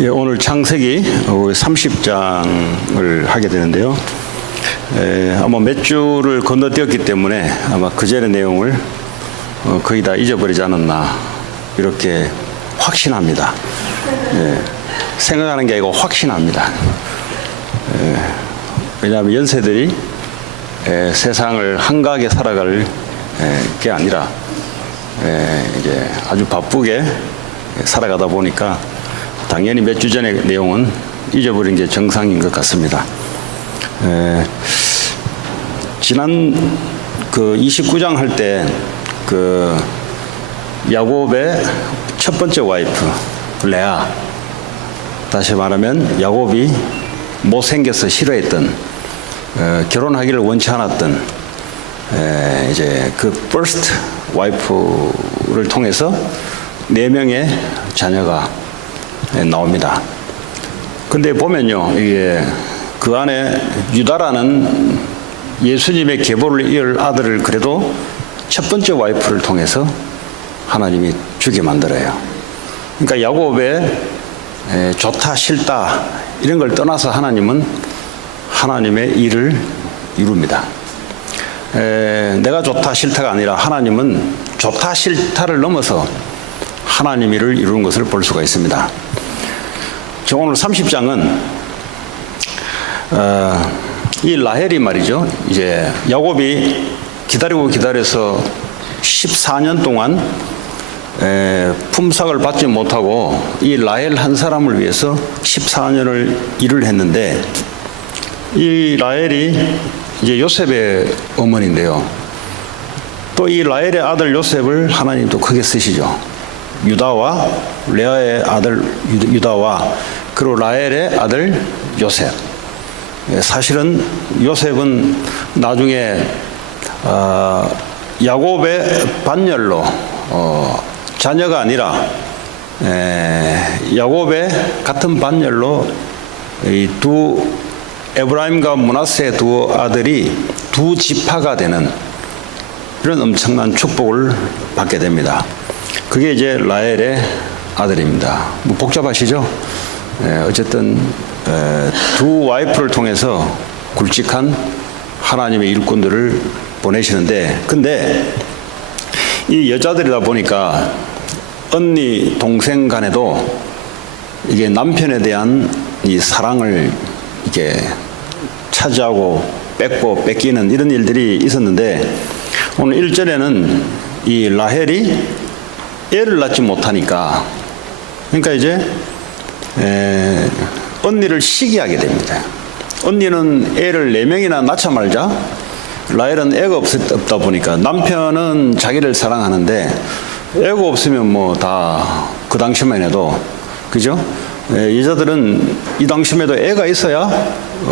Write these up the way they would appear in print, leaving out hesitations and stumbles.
예, 오늘 창세기 30장을 하게 되는데요. 아마 몇 주를 건너뛰었기 때문에 아마 그전의 내용을 거의 다 잊어버리지 않았나 이렇게 확신합니다. 생각하는 게 아니고 확신합니다. 왜냐하면 연세들이 세상을 한가하게 살아갈 게 아니라 이제 아주 바쁘게 살아가다 보니까 당연히 몇 주 전의 내용은 잊어버린 게 정상인 것 같습니다. 지난 그 29장 할 때 그 야곱의 첫 번째 와이프 레아, 다시 말하면 야곱이 못생겨서 싫어했던 결혼하기를 원치 않았던 이제 그 first 와이프를 통해서 4명의 자녀가 나옵니다. 근데 보면요, 이게 그 안에 유다라는 예수님의 계보를 이을 아들을 그래도 첫 번째 와이프를 통해서 하나님이 주게 만들어요. 그러니까 야곱의 좋다 싫다 이런 걸 떠나서 하나님은 하나님의 일을 이룹니다. 내가 좋다 싫다가 아니라 하나님은 좋다 싫다를 넘어서 하나님 일을 이루는 것을 볼 수가 있습니다. 저 오늘 30장은 이 라헬이 말이죠. 이제 야곱이 기다려서 14년 동안 품삯을 받지 못하고 이 라헬 한 사람을 위해서 14년을 일을 했는데, 이 라헬이 이제 요셉의 어머니인데요. 또 이 라헬의 아들 요셉을 하나님 또 크게 쓰시죠. 유다와 레아의 아들 유다와 그리고 라헬의 아들 요셉. 사실은 요셉은 나중에 야곱의 반열로 자녀가 아니라 야곱의 같은 반열로 이 두 에브라임과 므낫세의 두 아들이 두 지파가 되는 이런 엄청난 축복을 받게 됩니다. 그게 이제 라헬의 아들입니다. 뭐 복잡하시죠? 어쨌든 두 와이프를 통해서 굵직한 하나님의 일꾼들을 보내시는데, 근데 이 여자들이다 보니까 언니 동생 간에도 이게 남편에 대한 이 사랑을 이렇게 차지하고 뺏기는 이런 일들이 있었는데, 오늘 1절에는 이 라헬이 애를 낳지 못하니까, 그러니까 이제 언니를 시기하게 됩니다. 언니는 애를 4명이나 낳자 말자, 라헬은 애가 없다 보니까 남편은 자기를 사랑하는데 애가 없으면 뭐 다 그 당시만 해도, 그죠? 여자들은 이 당시에도 애가 있어야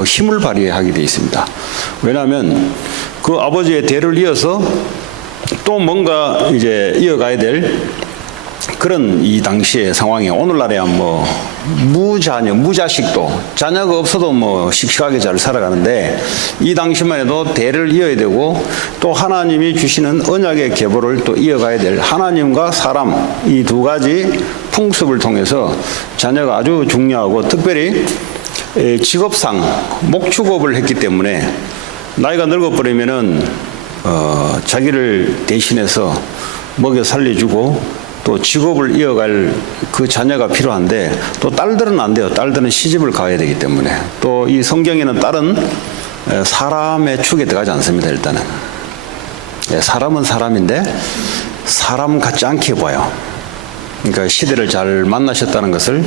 힘을 발휘하게 되어 있습니다. 왜냐하면 그 아버지의 대를 이어서 또 뭔가 이제 이어가야 될 그런 이 당시의 상황이, 오늘날에야 뭐 무자식도 자녀가 없어도 뭐 씩씩하게 잘 살아가는데, 이 당시만 해도 대를 이어야 되고 또 하나님이 주시는 언약의 계보를 또 이어가야 될 하나님과 사람, 이 두 가지 풍습을 통해서 자녀가 아주 중요하고, 특별히 직업상 목축업을 했기 때문에 나이가 늙어버리면은 자기를 대신해서 먹여 살려주고 또 직업을 이어갈 그 자녀가 필요한데, 또 딸들은 안 돼요. 딸들은 시집을 가야 되기 때문에. 또 이 성경에는 딸은 사람의 축에 들어가지 않습니다. 일단은 사람은 사람인데 사람 같지 않게 봐요. 그러니까 시대를 잘 만나셨다는 것을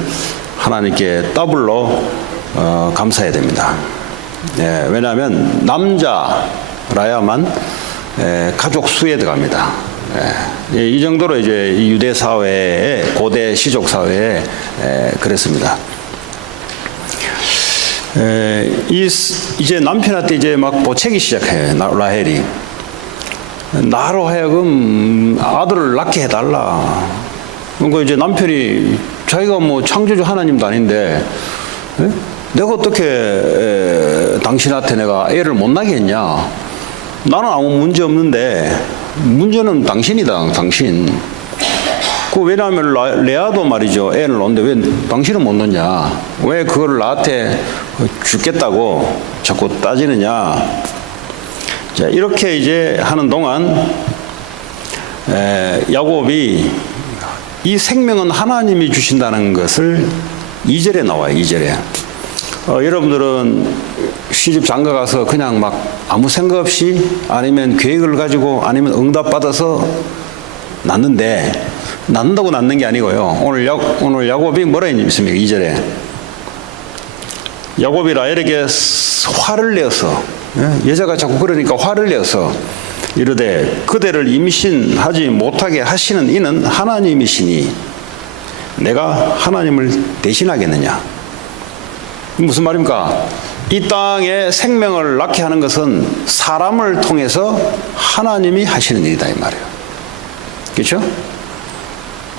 하나님께 더블로 감사해야 됩니다. 왜냐하면 남자라야만 가족 수에 들어갑니다. 이 정도로 이제 유대 사회에, 고대 시족 사회에 그랬습니다. 이제 남편한테 이제 막 보채기 시작해요. 라헬이 나로 하여금 아들을 낳게 해달라. 그러니까 이제 남편이 자기가 뭐 창조주 하나님도 아닌데 내가 어떻게 당신한테 내가 애를 못 낳게 했냐? 나는 아무 문제 없는데 문제는 당신이다, 당신. 왜냐하면 레아도 말이죠. 애를 낳는데 왜 당신은 못 낳냐? 왜 그걸 나한테 죽겠다고 자꾸 따지느냐? 자, 이렇게 이제 하는 동안 야곱이 이 생명은 하나님이 주신다는 것을 2절에 나와요. 2절에. 여러분들은 시집 장가 가서 그냥 막 아무 생각 없이 아니면 계획을 가지고 아니면 응답받아서 낳는다고 낳는 게 아니고요. 오늘 야곱이 뭐라 했습니까? 2절에. 야곱이 라헬에게 화를 내어서, 여자가 자꾸 그러니까 화를 내어서 이르되 그대를 임신하지 못하게 하시는 이는 하나님이시니 내가 하나님을 대신하겠느냐? 무슨 말입니까? 이 땅에 생명을 낳게 하는 것은 사람을 통해서 하나님이 하시는 일이다 이 말이에요. 그렇죠?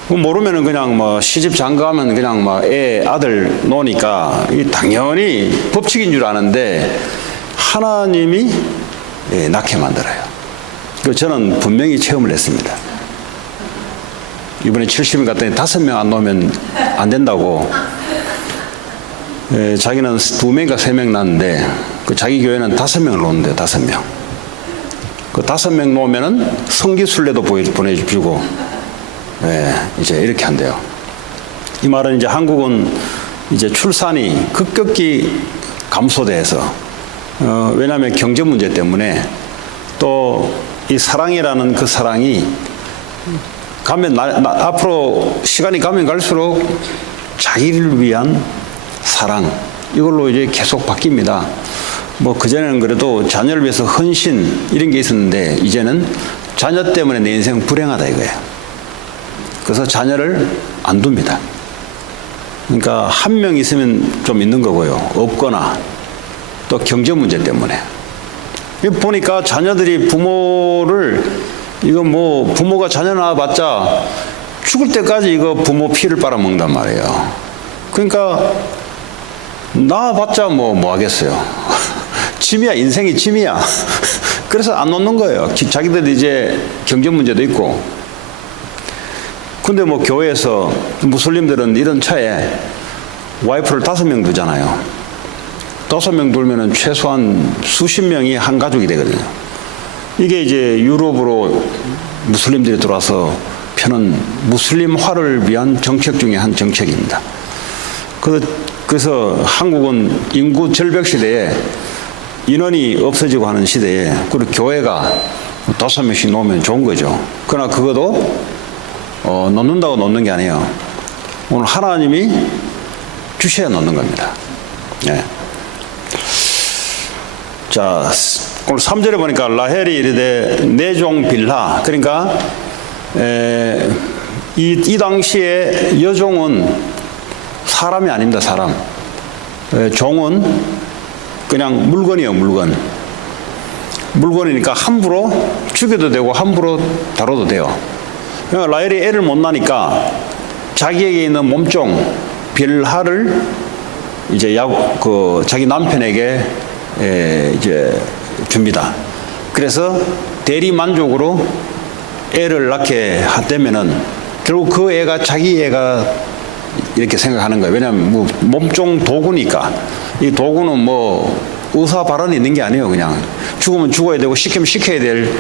모르면은 그냥 뭐 시집 장가하면 그냥 막 아들 놓으니까 이 당연히 법칙인 줄 아는데 하나님이 낳게 만들어요. 저는 분명히 체험을 했습니다. 이번에 70명 갔더니 5명 안 놓으면 안 된다고. 자기는 2명인가 3명 낳는데 그 자기 교회는 5명을 놓는데요. 5명. 그 5명 놓으면은 성기순례도 보내주고 이제 이렇게 한대요. 이 말은 이제 한국은 이제 출산이 급격히 감소돼서 왜냐하면 경제 문제 때문에 또 이 사랑이라는 그 사랑이 가면 앞으로 시간이 가면 갈수록 자기를 위한 사랑 이걸로 이제 계속 바뀝니다. 뭐 그전에는 그래도 자녀를 위해서 헌신 이런 게 있었는데 이제는 자녀 때문에 내 인생 불행하다 이거예요. 그래서 자녀를 안 둡니다. 그러니까 한 명 있으면 좀 있는 거고요. 없거나 또 경제 문제 때문에. 보니까 자녀들이 부모를 이거 뭐 부모가 자녀 낳아봤자 죽을 때까지 이거 부모 피를 빨아먹는단 말이에요. 그러니까 낳아봤자 뭐 하겠어요. 짐이야, 인생이 짐이야. 그래서 안 놓는 거예요. 자기들이 이제 경제 문제도 있고. 근데 뭐 교회에서 무슬림들은 이런 차에 와이프를 5명 두잖아요. 5명 둘면은 최소한 수십 명이 한 가족이 되거든요. 이게 이제 유럽으로 무슬림들이 들어와서 펴는 무슬림화를 위한 정책 중에 한 정책입니다. 그래서 한국은 인구 절벽 시대에 인원이 없어지고 하는 시대에 그리고 교회가 5명씩 놓으면 좋은 거죠. 그러나 그것도 놓는다고 놓는 게 아니에요. 오늘 하나님이 주셔야 놓는 겁니다. 네. 자, 오늘 3절에 보니까 라헬이 이르되 내 종 빌하. 그러니까 이 당시에 여종은 사람이 아닙니다. 사람. 종은 그냥 물건이에요. 물건이니까 함부로 죽여도 되고 함부로 다뤄도 돼요. 그러니까 라헬이 애를 못 낳으니까 자기에게 있는 몸종 빌하를 이제 자기 남편에게 이제 줍니다. 그래서 대리 만족으로 애를 낳게 하다면은 결국 그 애가 자기 애가 이렇게 생각하는 거예요. 왜냐하면 뭐 몸종 도구니까 이 도구는 뭐 의사 발언이 있는 게 아니에요. 그냥 죽으면 죽어야 되고 시키면 시켜야 될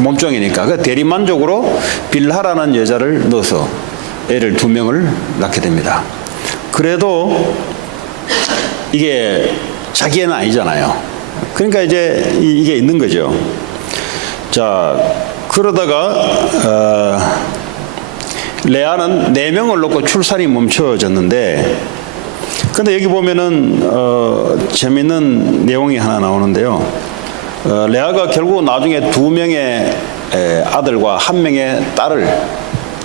몸종이니까 그 대리 만족으로 빌하라는 여자를 넣어서 애를 2명을 낳게 됩니다. 그래도 이게 자기 애는 아니잖아요. 그러니까 이제 이게 있는 거죠. 자, 그러다가 레아는 4명을 놓고 출산이 멈춰졌는데, 근데 여기 보면은 재밌는 내용이 하나 나오는데요. 레아가 결국 나중에 2명의 아들과 1명의 딸을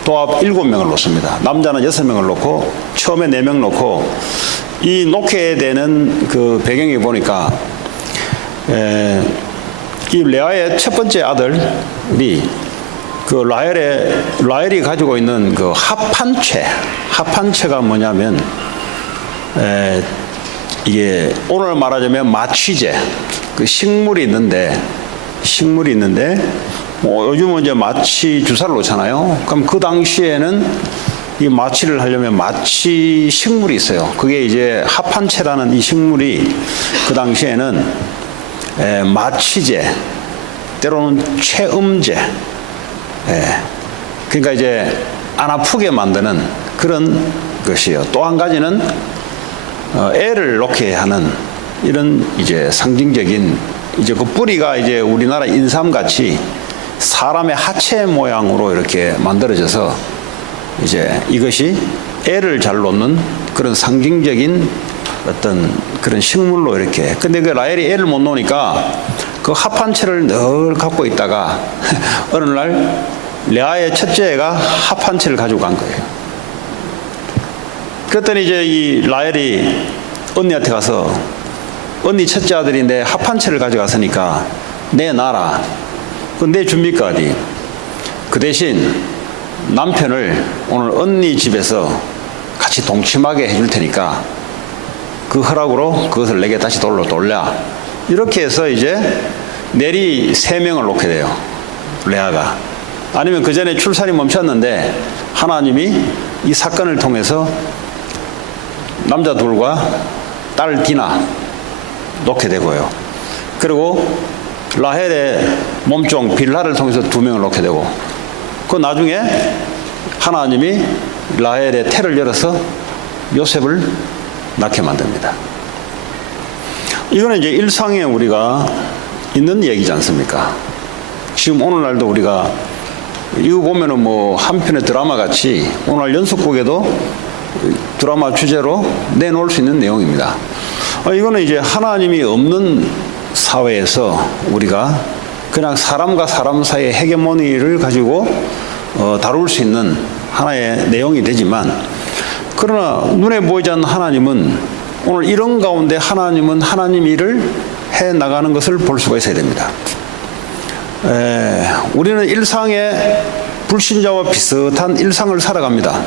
도합 7명을 놓습니다. 남자는 6명을 놓고 처음에 4명 놓고 이 놓게 되는 그 배경에 보니까 이 레아의 첫 번째 아들이 그 라헬이 가지고 있는 그 합한체가 뭐냐면 이게 오늘 말하자면 마취제 그 식물이 있는데 요즘은 이제 마취 주사를 놓잖아요. 그럼 그 당시에는 이 마취를 하려면 마취 식물이 있어요. 그게 이제 합한체라는 이 식물이 그 당시에는 마취제, 때로는 최음제, 그러니까 이제 안 아프게 만드는 그런 것이에요. 또 한 가지는 애를 놓게 하는 이런 이제 상징적인 이제 그 뿌리가 이제 우리나라 인삼같이 사람의 하체 모양으로 이렇게 만들어져서 이제 이것이 애를 잘 놓는 그런 상징적인 어떤 그런 식물로 이렇게. 근데 그 라헬이 애를 못 놓으니까 그 합한체를 늘 갖고 있다가 어느 날 레아의 첫째가 합한체를 가지고 간 거예요. 그랬더니 이제 이 라헬이 언니한테 가서 언니 첫째 아들이 내 합한체를 가져갔으니까 내놔라. 그 내줍니까 어디? 그 대신 남편을 오늘 언니 집에서 같이 동침하게 해줄 테니까 그 허락으로 그것을 내게 다시 돌려. 이렇게 해서 이제 내리 3명을 놓게 돼요. 레아가. 아니면 그 전에 출산이 멈췄는데 하나님이 이 사건을 통해서 남자 둘과 딸 디나 놓게 되고요. 그리고 라헬의 몸종 빌하를 통해서 2명을 놓게 되고, 그 나중에 하나님이 라헬의 태를 열어서 요셉을 낳게 만듭니다. 이거는 이제 일상에 우리가 있는 얘기지 않습니까? 지금 오늘날도 우리가 이거 보면은 뭐 한편의 드라마 같이 오늘 연속극에도 드라마 주제로 내놓을 수 있는 내용입니다. 이거는 이제 하나님이 없는 사회에서 우리가 그냥 사람과 사람 사이의 헤게모니를 가지고 다룰 수 있는 하나의 내용이 되지만, 그러나 눈에 보이지 않는 하나님은 오늘 이런 가운데 하나님은 하나님 일을 해 나가는 것을 볼 수가 있어야 됩니다. 우리는 일상에 불신자와 비슷한 일상을 살아갑니다.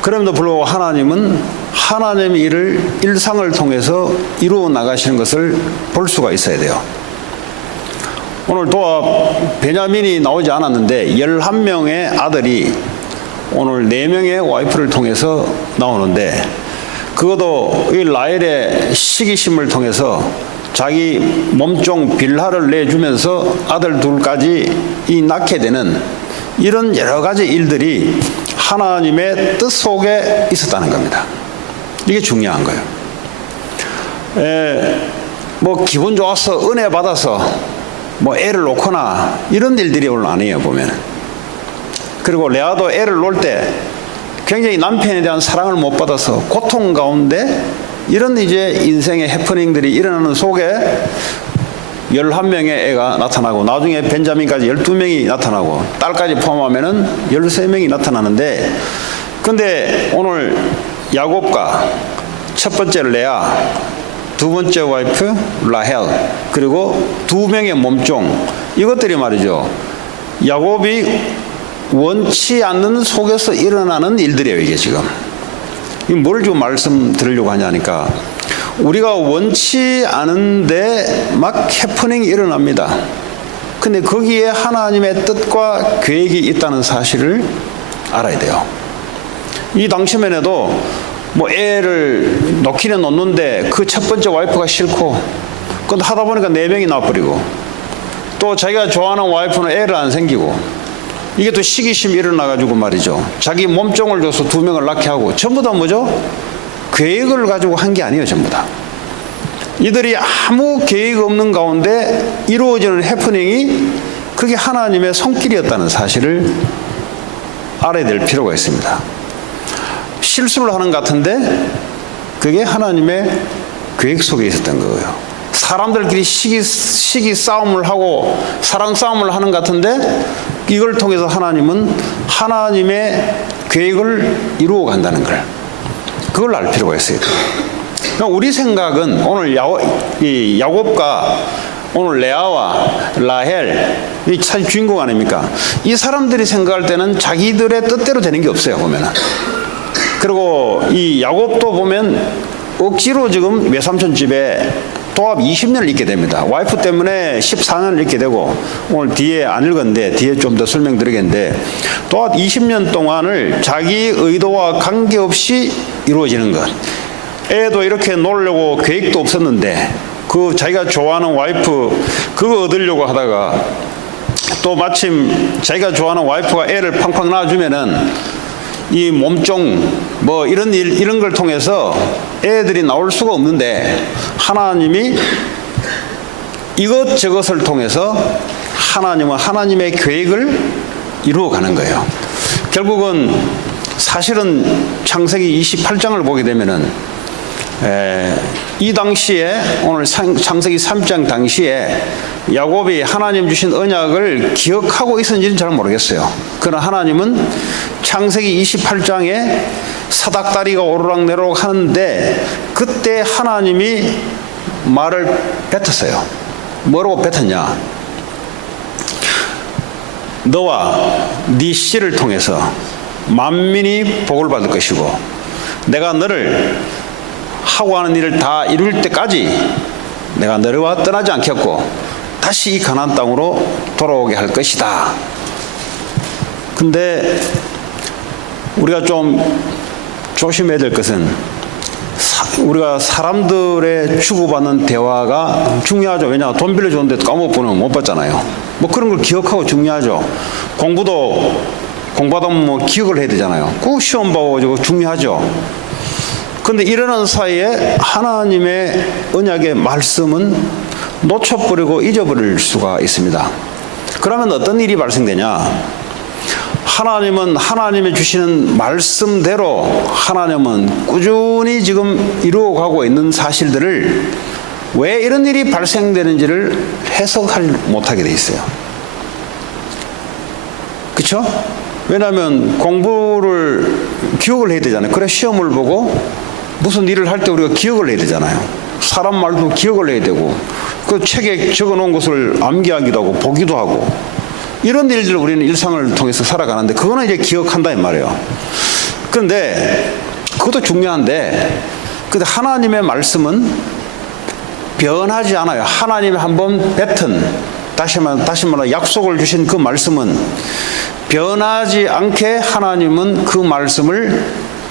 그럼에도 불구하고 하나님은 하나님의 일을 일상을 통해서 이루어 나가시는 것을 볼 수가 있어야 돼요. 오늘 도합 베냐민이 나오지 않았는데 11명의 아들이 오늘 4명의 와이프를 통해서 나오는데, 그것도 이 라헬의 시기심을 통해서 자기 몸종 빌하를 내주면서 아들 둘까지 이 낳게 되는 이런 여러 가지 일들이 하나님의 뜻 속에 있었다는 겁니다. 이게 중요한 거예요. 뭐 기분 좋아서 은혜 받아서 뭐 애를 놓거나 이런 일들이 오늘 아니에요, 보면. 그리고 레아도 애를 놓을 때 굉장히 남편에 대한 사랑을 못 받아서 고통 가운데 이런 이제 인생의 해프닝들이 일어나는 속에 11명의 애가 나타나고, 나중에 벤자민까지 12명이 나타나고, 딸까지 포함하면은 13명이 나타나는데, 근데 오늘 야곱과 첫 번째 레아, 두 번째 와이프 라헬, 그리고 2명의 몸종, 이것들이 말이죠, 야곱이 원치 않는 속에서 일어나는 일들이에요. 이게 지금 뭘 좀 말씀드리려고 하냐니까, 우리가 원치 않은데 막 해프닝이 일어납니다. 근데 거기에 하나님의 뜻과 계획이 있다는 사실을 알아야 돼요. 이 당시면에도 뭐 애를 놓기는 놓는데 그 첫 번째 와이프가 싫고, 근데 하다 보니까 4명이 나와버리고, 또 자기가 좋아하는 와이프는 애를 안 생기고, 이게 또 시기심이 일어나가지고 말이죠, 자기 몸종을 줘서 2명을 낳게 하고, 전부 다 뭐죠? 계획을 가지고 한 게 아니에요. 전부 다 이들이 아무 계획 없는 가운데 이루어지는 해프닝이 그게 하나님의 손길이었다는 사실을 알아야 될 필요가 있습니다. 실수를 하는 것 같은데 그게 하나님의 계획 속에 있었던 거예요. 사람들끼리 시기 싸움을 하고 사랑 싸움을 하는 것 같은데 이걸 통해서 하나님은 하나님의 계획을 이루어 간다는 걸, 그걸 알 필요가 있어요. 우리 생각은 오늘 야곱과 오늘 레아와 라헬, 이 참 주인공 아닙니까? 이 사람들이 생각할 때는 자기들의 뜻대로 되는 게 없어요, 보면은. 그리고 이 야곱도 보면 억지로 지금 외삼촌 집에 도합 20년을 있게 됩니다. 와이프 때문에 14년을 있게 되고, 오늘 뒤에 안 읽었는데 뒤에 좀 더 설명드리겠는데, 도합 20년 동안을 자기 의도와 관계없이 이루어지는 것. 애도 이렇게 놀려고 계획도 없었는데 그 자기가 좋아하는 와이프 그거 얻으려고 하다가 또 마침 자기가 좋아하는 와이프가 애를 팡팡 낳아주면은 이 몸종 뭐 이런 걸 통해서 애들이 나올 수가 없는데, 하나님이 이것저것을 통해서 하나님은 하나님의 계획을 이루어가는 거예요. 결국은 사실은 창세기 28장을 보게 되면은 이 당시에, 오늘 창세기 3장 당시에 야곱이 하나님 주신 언약을 기억하고 있었는지는 잘 모르겠어요. 그러나 하나님은 창세기 28장에 사닥다리가 오르락내리락 하는데 그때 하나님이 말을 뱉었어요. 뭐라고 뱉었냐? 너와 네 씨를 통해서 만민이 복을 받을 것이고, 내가 너를 하고 하는 일을 다 이룰 때까지 내가 너희와 떠나지 않겠고 다시 이 가나안 땅으로 돌아오게 할 것이다. 근데 우리가 좀 조심해야 될 것은, 우리가 사람들의 주고받는 대화가 중요하죠. 왜냐하면 돈 빌려줬는데 까먹고는 못 받잖아요. 뭐 그런 걸 기억하고 중요하죠. 공부하다 보면 뭐 기억을 해야 되잖아요. 꼭 시험 봐가지고 중요하죠. 그런데 이러는 사이에 하나님의 언약의 말씀은 놓쳐버리고 잊어버릴 수가 있습니다. 그러면 어떤 일이 발생되냐? 하나님은 하나님이 주시는 말씀대로 하나님은 꾸준히 지금 이루어가고 있는 사실들을 왜 이런 일이 발생되는지를 해석하지 못하게 돼 있어요. 그렇죠? 왜냐하면 공부를 기억을 해야 되잖아요. 그래 시험을 보고 무슨 일을 할 때 우리가 기억을 해야 되잖아요. 사람 말도 기억을 해야 되고, 그 책에 적어놓은 것을 암기하기도 하고 보기도 하고, 이런 일들을 우리는 일상을 통해서 살아가는데 그거는 이제 기억한다 이 말이에요. 그런데 그것도 중요한데, 근데 하나님의 말씀은 변하지 않아요. 하나님이 한번 뱉은, 다시 말해 약속을 주신 그 말씀은 변하지 않게 하나님은 그 말씀을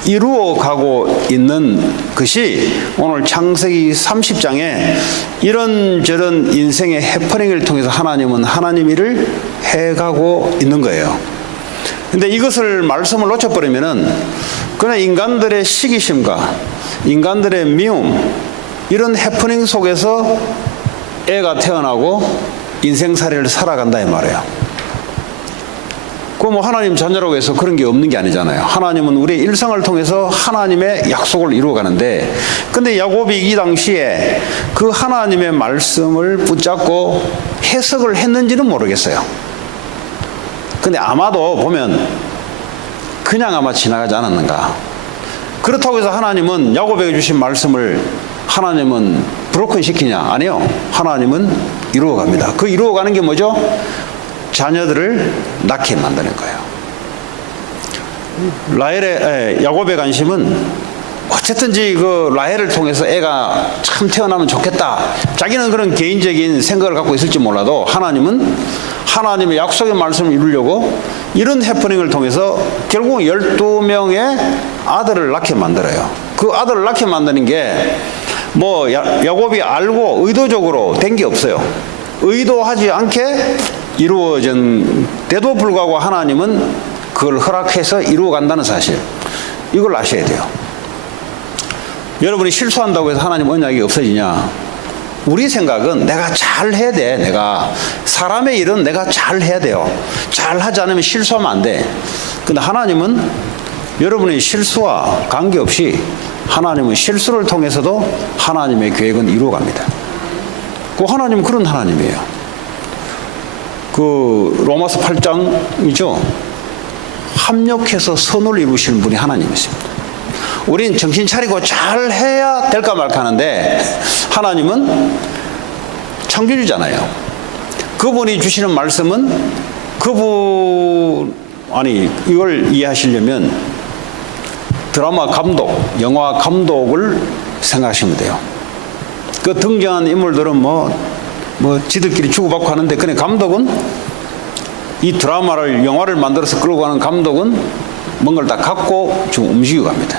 이루어가고 있는 것이 오늘 창세기 30장에 이런저런 인생의 해퍼닝을 통해서 하나님은 하나님 일을 해가고 있는 거예요. 근데 이것을 말씀을 놓쳐버리면은 그냥 인간들의 시기심과 인간들의 미움, 이런 해퍼닝 속에서 애가 태어나고 인생살이를 살아간다 이 말이에요. 그 뭐 하나님 자녀라고 해서 그런 게 없는 게 아니잖아요. 하나님은 우리의 일상을 통해서 하나님의 약속을 이루어가는데, 근데 야곱이 이 당시에 그 하나님의 말씀을 붙잡고 해석을 했는지는 모르겠어요. 근데 아마도 보면 그냥 아마 지나가지 않았는가. 그렇다고 해서 하나님은 야곱에게 주신 말씀을 하나님은 브로큰 시키냐? 아니요. 하나님은 이루어갑니다. 그 이루어가는 게 뭐죠? 자녀들을 낳게 만드는 거예요. 야곱의 관심은 어쨌든지 그 라헬을 통해서 애가 참 태어나면 좋겠다. 자기는 그런 개인적인 생각을 갖고 있을지 몰라도 하나님은 하나님의 약속의 말씀을 이루려고 이런 해프닝을 통해서 결국 12명의 아들을 낳게 만들어요. 그 아들을 낳게 만드는 게 뭐 야곱이 알고 의도적으로 된 게 없어요. 의도하지 않게 이루어진데도 불구하고 하나님은 그걸 허락해서 이루어간다는 사실, 이걸 아셔야 돼요. 여러분이 실수한다고 해서 하나님 언약이 없어지냐? 우리 생각은 내가 잘 해야 돼. 내가 사람의 일은 내가 잘 해야 돼요. 잘 하지 않으면 실수하면 안 돼. 근데 하나님은 여러분의 실수와 관계없이 하나님은 실수를 통해서도 하나님의 계획은 이루어갑니다. 그 하나님은 그런 하나님이에요. 그 로마서 8장이죠. 합력해서 선을 이루시는 분이 하나님이십니다. 우린 정신 차리고 잘 해야 될까 말까 하는데 하나님은 창조주잖아요. 그분이 주시는 말씀은 이걸 이해하시려면 드라마 감독, 영화 감독을 생각하시면 돼요. 그 등장한 인물들은 뭐 지들끼리 주고받고 하는데, 그냥 감독은 이 드라마를, 영화를 만들어서 끌고 가는 감독은 뭔가를 다 갖고 지금 움직여 갑니다.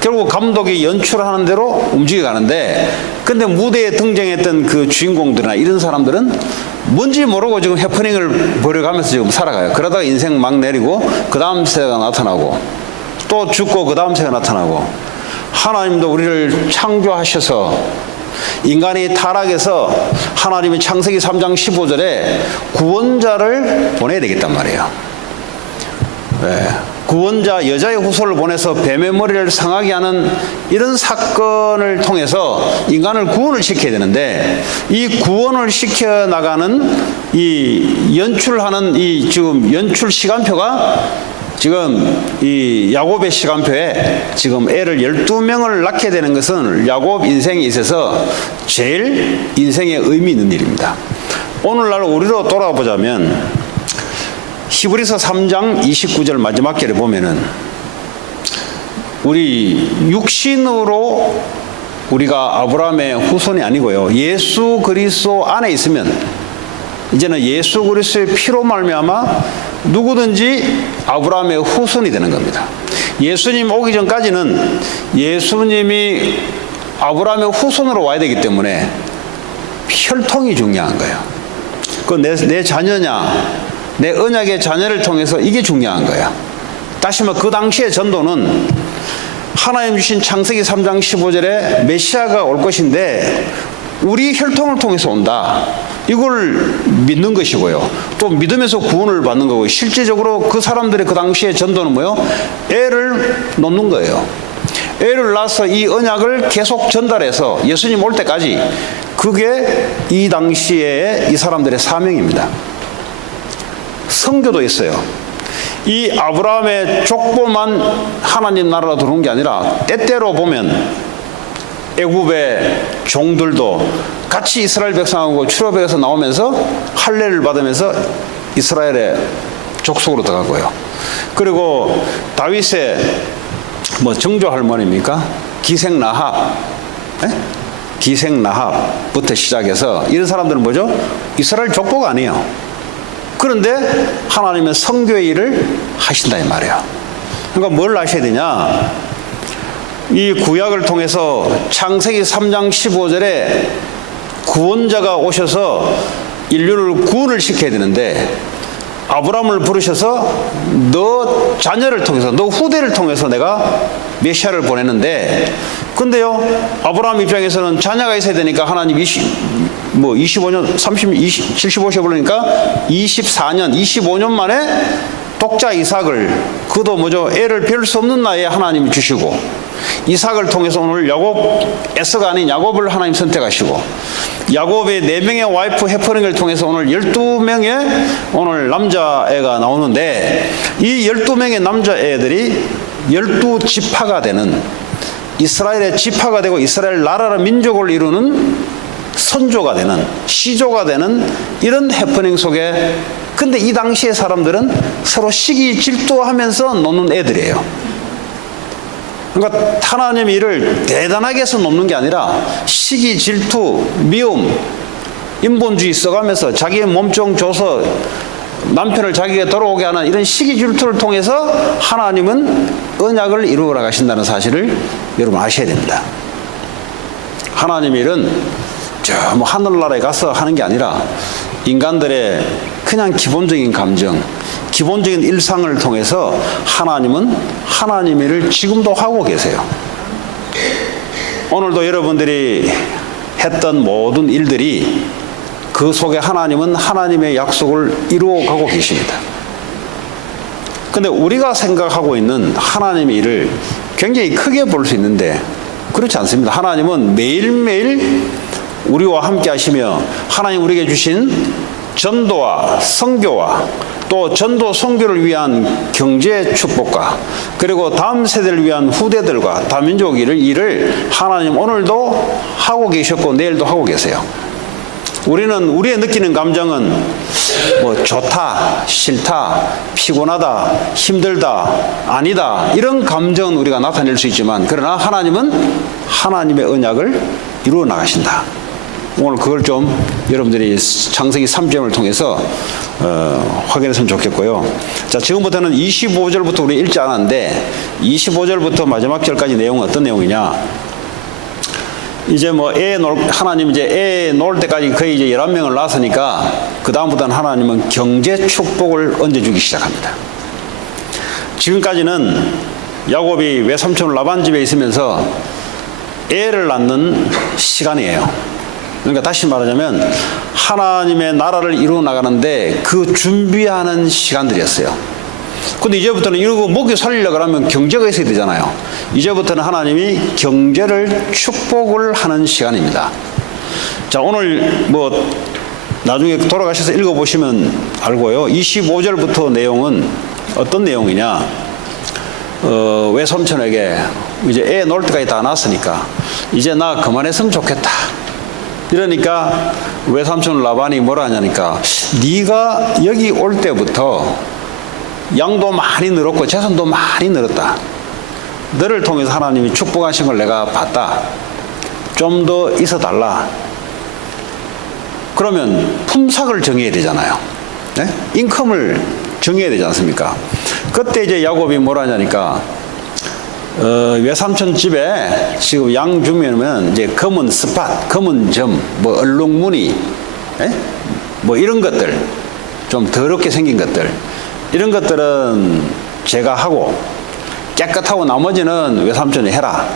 결국 감독이 연출하는 대로 움직여 가는데, 근데 무대에 등장했던 그 주인공들이나 이런 사람들은 뭔지 모르고 지금 해프닝을 벌여가면서 지금 살아가요. 그러다가 인생 막 내리고 그 다음 세가 나타나고 또 죽고 그 다음 세가 나타나고, 하나님도 우리를 창조하셔서 인간이 타락해서 하나님이 창세기 3장 15절에 구원자를 보내야 되겠단 말이에요. 네. 구원자, 여자의 후손을 보내서 뱀의 머리를 상하게 하는 이런 사건을 통해서 인간을 구원을 시켜야 되는데, 이 구원을 시켜 나가는 이 연출하는 이 지금 연출 시간표가 지금 이 야곱의 시간표에 지금 애를 12명을 낳게 되는 것은 야곱 인생에 있어서 제일 인생에 의미 있는 일입니다. 오늘날 우리로 돌아보자면 히브리서 3장 29절 마지막 절에 보면은 우리 육신으로 우리가 아브라함의 후손이 아니고요, 예수 그리스도 안에 있으면 이제는 예수 그리스도의 피로 말미암아 누구든지 아브라함의 후손이 되는 겁니다. 예수님 오기 전까지는 예수님이 아브라함의 후손으로 와야 되기 때문에 혈통이 중요한 거예요. 그 내 자녀냐, 내 언약의 자녀를 통해서 이게 중요한 거야. 다시 말해 그 당시의 전도는 하나님 주신 창세기 3장 15절에 메시아가 올 것인데 우리 혈통을 통해서 온다, 이걸 믿는 것이고요. 또 믿으면서 구원을 받는 거고, 실제적으로 그 사람들의 그 당시의 전도는 뭐요? 애를 놓는 거예요. 애를 낳아서 이 언약을 계속 전달해서 예수님 올 때까지, 그게 이 당시에 이 사람들의 사명입니다. 성교도 있어요. 이 아브라함의 족보만 하나님 나라로 들어온 게 아니라 때때로 보면 애굽의 종들도 같이 이스라엘 백성하고 출애굽에서 나오면서 할례를 받으면서 이스라엘의 족속으로 들어가고요. 그리고 다윗의 정조 할머니입니까? 기생 라합, 기생 라합부터 시작해서 이런 사람들은 뭐죠? 이스라엘 족보가 아니에요. 그런데 하나님은 성교의 일을 하신다 이 말이에요. 그러니까 뭘 아셔야 되냐? 이 구약을 통해서 창세기 3장 15절에 구원자가 오셔서 인류를 구원을 시켜야 되는데, 아브라함을 부르셔서 너 자녀를 통해서, 너 후대를 통해서 내가 메시아를 보내는데, 근데요, 아브라함 입장에서는 자녀가 있어야 되니까 하나님 25년, 75세 그러니까 24년, 25년 만에 독자 이삭을, 그도 애를 별 수 없는 나이에 하나님이 주시고, 이삭을 통해서 오늘 에서가 아닌 야곱을 하나님 선택하시고, 야곱의 4명의 와이프 해퍼링을 통해서 오늘 12명의 오늘 남자애가 나오는데, 이 12명의 남자애들이 12지파가 되는, 이스라엘의 지파가 되고 이스라엘 나라라 민족을 이루는 선조가 되는, 시조가 되는 이런 해프닝 속에, 근데 이 당시의 사람들은 서로 시기 질투하면서 노는 애들이에요. 그러니까 하나님의 일을 대단하게 해서 놓는 게 아니라 시기 질투, 미움, 인본주의 써가면서 자기의 몸종 줘서 남편을 자기에게 돌아오게 하는 이런 시기 질투를 통해서 하나님은 언약을 이루어 가신다는 사실을 여러분 아셔야 됩니다. 하나님의 일은 하늘나라에 가서 하는 게 아니라 인간들의 그냥 기본적인 감정, 기본적인 일상을 통해서 하나님은 하나님의 일을 지금도 하고 계세요. 오늘도 여러분들이 했던 모든 일들이 그 속에 하나님은 하나님의 약속을 이루어가고 계십니다. 그런데 우리가 생각하고 있는 하나님의 일을 굉장히 크게 볼 수 있는데 그렇지 않습니다. 하나님은 매일매일 우리와 함께 하시며, 하나님 우리에게 주신 전도와 선교와 또 전도 선교를 위한 경제 축복과, 그리고 다음 세대를 위한 후대들과 다민족 일을 하나님 오늘도 하고 계셨고 내일도 하고 계세요. 우리는 우리의 느끼는 감정은 좋다, 싫다, 피곤하다, 힘들다, 아니다, 이런 감정은 우리가 나타낼 수 있지만, 그러나 하나님은 하나님의 언약을 이루어 나가신다. 오늘 그걸 좀 여러분들이 창세기 3장을 통해서 확인했으면 좋겠고요. 자, 지금부터는 25절부터 우리 읽지 않았는데 25절부터 마지막 절까지 내용은 어떤 내용이냐? 이제 뭐 하나님 이제 애 놓을 때까지 거의 이제 11명을 낳았으니까 그 다음부터는 하나님은 경제 축복을 얹어주기 시작합니다. 지금까지는 야곱이 외삼촌 라반 집에 있으면서 애를 낳는 시간이에요. 그러니까 다시 말하자면 하나님의 나라를 이루어 나가는데 그 준비하는 시간들이었어요. 근데 이제부터는 이러고 먹여 살리려고 하면 경제가 있어야 되잖아요. 이제부터는 하나님이 경제를 축복을 하는 시간입니다. 자, 오늘 뭐 나중에 돌아가셔서 읽어보시면 알고요. 25절부터 내용은 어떤 내용이냐? 외삼촌에게 이제 애 놓을 때까지 다 낳았으니까 이제 나 그만했으면 좋겠다. 이러니까 외삼촌 라반이 뭐라 하냐니까 네가 여기 올 때부터 양도 많이 늘었고 재산도 많이 늘었다. 너를 통해서 하나님이 축복하신 걸 내가 봤다. 좀 더 있어 달라. 그러면 품삯을 정해야 되잖아요. 네? 인컴을 정해야 되지 않습니까? 그때 이제 야곱이 뭐라 하냐니까 외삼촌 집에 지금 양 주면은 이제 검은 스팟, 검은 점, 뭐 얼룩무늬, 뭐 이런 것들, 좀 더럽게 생긴 것들, 이런 것들은 제가 하고 깨끗하고 나머지는 외삼촌이 해라.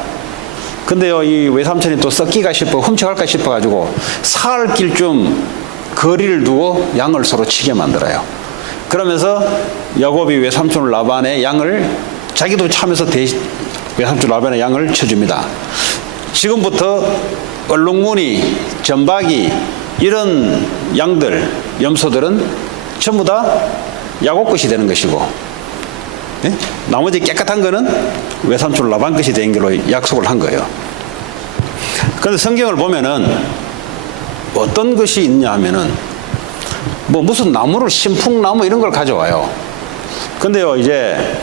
근데요, 이 외삼촌이 또 썩기가 싶어, 훔쳐갈까 싶어가지고 사흘 길쯤 거리를 두고 양을 서로 치게 만들어요. 그러면서 야곱이 외삼촌 라반의 양을 자기도 참여서 외삼촌 라반의 양을 쳐줍니다. 지금부터 얼룩무늬, 점박이 이런 양들, 염소들은 전부 다 야곱 것이 되는 것이고, 네? 나머지 깨끗한 거는 외삼촌 라반 것이 되는 걸로 약속을 한 거예요. 그런데 성경을 보면은 어떤 것이 있냐 하면은 뭐 무슨 나무를 신풍나무 이런 걸 가져와요. 근데요, 이제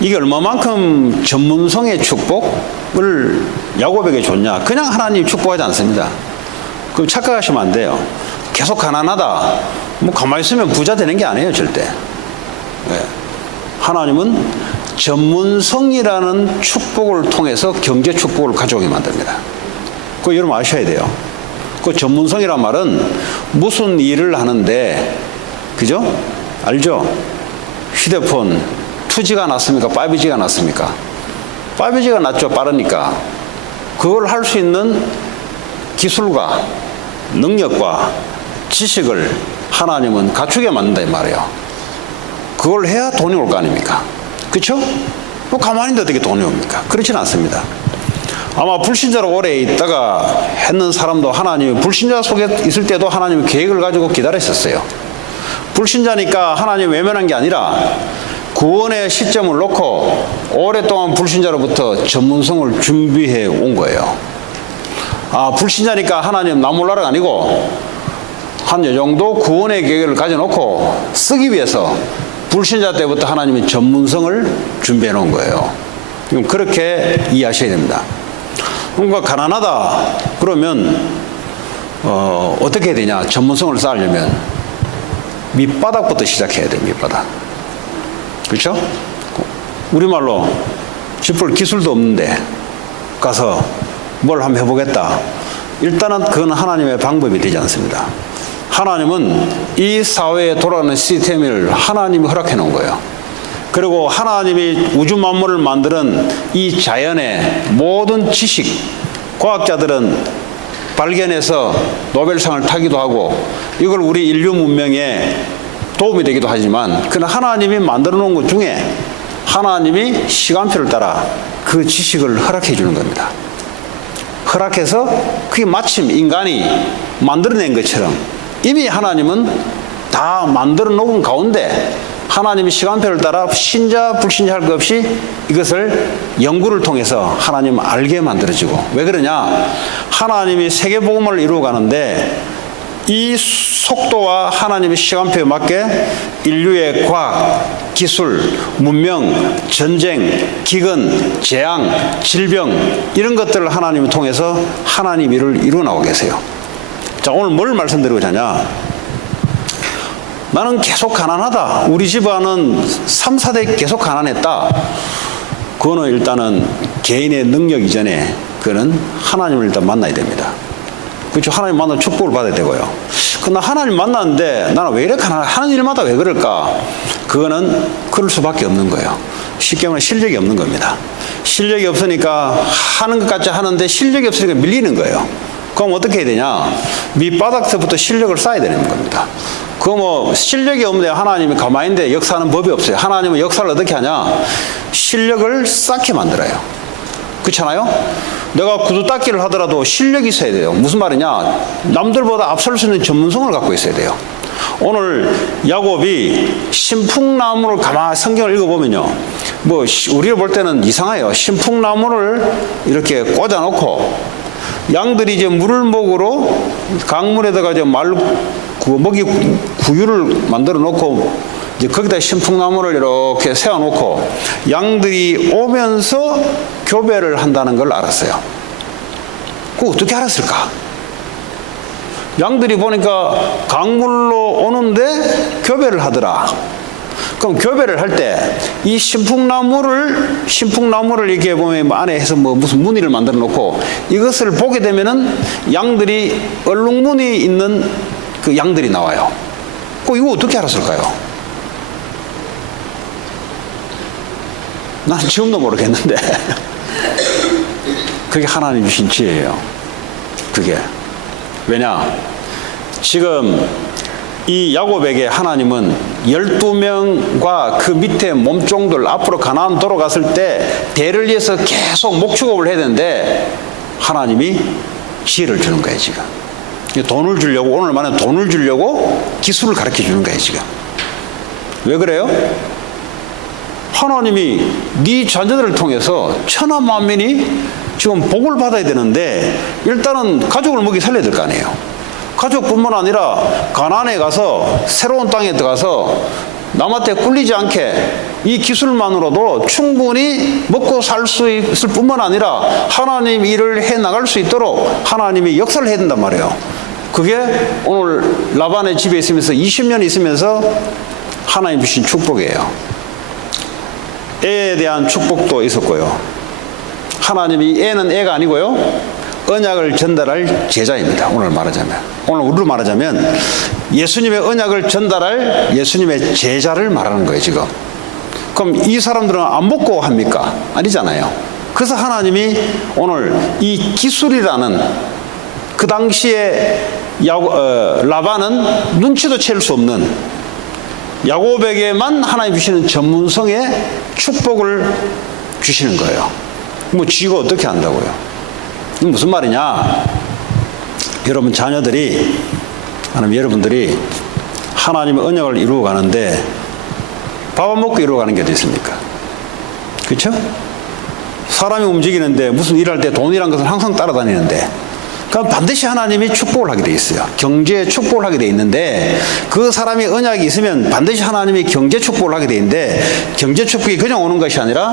이게 얼마만큼 전문성의 축복을 야곱에게 줬냐? 그냥 하나님 축복하지 않습니다. 그럼 착각하시면 안 돼요. 계속 가난하다, 뭐 가만히 있으면 부자 되는 게 아니에요, 절대. 네. 하나님은 전문성이라는 축복을 통해서 경제 축복을 가져오게 만듭니다. 그거 여러분 아셔야 돼요. 그 전문성이란 말은 무슨 일을 하는데, 그죠? 알죠? 휴대폰 2G가 낫습니까? 5G가 낫습니까? 5G가 낫죠. 빠르니까. 그걸 할 수 있는 기술과 능력과 지식을 하나님은 갖추게 만든다 이 말이에요. 그걸 해야 돈이 올 거 아닙니까? 그렇죠? 뭐 가만히 있는데 어떻게 돈이 옵니까? 그렇지는 않습니다. 아마 불신자로 오래 있다가 했는 사람도 하나님이 불신자 속에 있을 때도 하나님이 계획을 가지고 기다렸었어요. 불신자니까 하나님 외면한 게 아니라 구원의 시점을 놓고 오랫동안 불신자로부터 전문성을 준비해 온 거예요. 아, 불신자니까 하나님 나 몰라라가 아니고 한 요 정도 구원의 계획을 가져놓고 쓰기 위해서 불신자 때부터 하나님이 전문성을 준비해 놓은 거예요. 그렇게 이해하셔야 됩니다. 뭔가 가난하다 그러면 어떻게 해야 되냐? 전문성을 쌓으려면 밑바닥부터 시작해야 돼요. 밑바닥. 그렇죠? 우리말로 짚을 기술도 없는데 가서 뭘 한번 해보겠다. 일단은 그건 하나님의 방법이 되지 않습니다. 하나님은 이 사회에 돌아가는 시스템을 하나님이 허락해 놓은 거예요. 그리고 하나님이 우주 만물을 만드는 이 자연의 모든 지식, 과학자들은 발견해서 노벨상을 타기도 하고 이걸 우리 인류 문명에 도움이 되기도 하지만 그러나 하나님이 만들어 놓은 것 중에 하나님이 시간표를 따라 그 지식을 허락해 주는 겁니다. 허락해서 그게 마침 인간이 만들어낸 것처럼 이미 하나님은 다 만들어 놓은 가운데 하나님이 시간표를 따라 신자 불신자 할 것 없이 이것을 연구를 통해서 하나님 알게 만들어지고, 왜 그러냐? 하나님이 세계복음을 이루어가는데 이 속도와 하나님의 시간표에 맞게 인류의 과학, 기술, 문명, 전쟁, 기근, 재앙, 질병 이런 것들을 하나님을 통해서 하나님 일을 이루어 나오고 계세요. 자, 오늘 뭘 말씀드리고자 하냐? 나는 계속 가난하다. 우리 집안은 3, 4대 계속 가난했다. 그거는 일단은 개인의 능력 이전에 그거는 하나님을 일단 만나야 됩니다. 그렇죠? 하나님 만나면 축복을 받아야 되고요. 그러나 하나님 만났는데 나는 왜 이렇게 하는 일마다 왜 그럴까? 그거는 그럴 수밖에 없는 거예요. 쉽게 말하면 실력이 없는 겁니다. 실력이 없으니까 하는 것 같이 하는데 실력이 없으니까 밀리는 거예요. 그럼 어떻게 해야 되냐? 밑바닥서부터 실력을 쌓아야 되는 겁니다. 그 뭐 실력이 없는데 하나님이 가만히 있는데 역사하는 법이 없어요. 하나님은 역사를 어떻게 하냐? 실력을 쌓게 만들어요. 그렇잖아요? 내가 구두 닦기를 하더라도 실력이 있어야 돼요. 무슨 말이냐? 남들보다 앞설 수 있는 전문성을 갖고 있어야 돼요. 오늘 야곱이 신풍나무를 가만히 성경을 읽어보면요. 뭐 우리가 볼 때는 이상해요. 신풍나무를 이렇게 꽂아놓고 양들이 이제 물을 먹으러 강물에다가 이제 먹이 구유를 만들어 놓고 이제 거기다 신풍나무를 이렇게 세워놓고 양들이 오면서 교배를 한다는 걸 알았어요. 그거 어떻게 알았을까? 양들이 보니까 강물로 오는데 교배를 하더라. 그럼 교배를 할 때 이 신풍나무를 이렇게 보면 안에 해서 뭐 무슨 무늬를 만들어 놓고 이것을 보게 되면은 양들이 얼룩무늬 있는 그 양들이 나와요. 이거 어떻게 알았을까요? 나는 지금도 모르겠는데 그게 하나님 주신 지혜예요. 그게 왜냐? 지금 이 야곱에게 하나님은 12명과 그 밑에 몸종들 앞으로 가나안 돌아갔을 때 대를 위해서 계속 목축업을 해야 되는데 하나님이 지혜를 주는 거예요. 지금 돈을 주려고, 오늘 말하는 돈을 주려고 기술을 가르쳐 주는 거예요. 지금 왜 그래요? 하나님이 네 자녀들을 통해서 천하 만민이 지금 복을 받아야 되는데 일단은 가족을 먹이 살려야 될 거 아니에요. 가족뿐만 아니라 가나안에 가서 새로운 땅에 들어가서 남한테 꿀리지 않게 이 기술만으로도 충분히 먹고 살 수 있을 뿐만 아니라 하나님 일을 해 나갈 수 있도록 하나님이 역사를 해야 된단 말이에요. 그게 오늘 라반의 집에 있으면서 20년 있으면서 하나님 주신 축복이에요. 애에 대한 축복도 있었고요. 하나님이 애는 애가 아니고요. 언약을 전달할 제자입니다. 오늘 우리로 말하자면 예수님의 언약을 전달할 예수님의 제자를 말하는 거예요. 지금. 그럼 이 사람들은 안 먹고 합니까? 아니잖아요. 그래서 하나님이 오늘 이 기술이라는 그 당시에 라반은 눈치도 챌 수 없는 야곱에게만 하나님 주시는 전문성의 축복을 주시는 거예요. 뭐 쥐가 어떻게 한다고요? 이게 무슨 말이냐? 여러분 자녀들이 여러분들이 하나님의 언약을 이루어 가는데 밥 안 먹고 이루어 가는 게 어디 있습니까? 그렇죠? 사람이 움직이는데 무슨 일할 때 돈이란 것은 항상 따라다니는데 그럼 반드시 하나님이 축복을 하게 돼 있어요. 경제에 축복을 하게 돼 있는데 그 사람이 언약이 있으면 반드시 하나님이 경제 축복을 하게 돼 있는데 경제 축복이 그냥 오는 것이 아니라